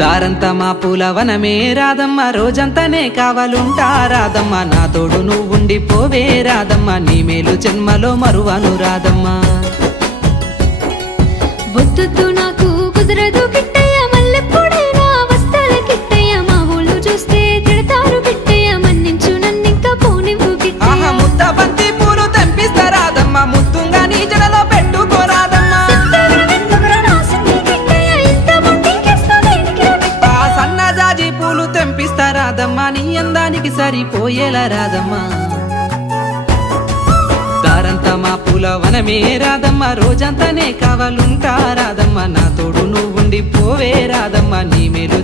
దారంతా మా పూలవనమే. రాదమ్మ రోజంతానే కావాలుంటా రాదమ్మ నా తోడు నువ్వుండి పోవే రాదమ్మ నీ మేలు జన్మలో మరువను రాదమ్మా వద్దొద్దు నాకు కుదరదు కిట్టయ్య. మల్లెప్పుడైనా వస్తాల కిట్టయ్య. మా ఊళ్ళు చూస్తే తిడతారు కిట్టయ్య. మన్నించు నన్నింకా పోనివ్వు ఆహా కిట్టయ్య. ముద్ద బంతి పూలు తెంపిస్తా రాదమ్మ ముత్తుంగా నీ జడలో తెంపిస్తా రాదమ్మా నీ అందానికి సరిపోయేలా రాదమ్మా. దారంతా మా పూల వనమే రోజంతానే కావాలుంటా రాదమ్మా. నా తోడు నువ్వుండి పోవే రాదమ్మా నీ మేలు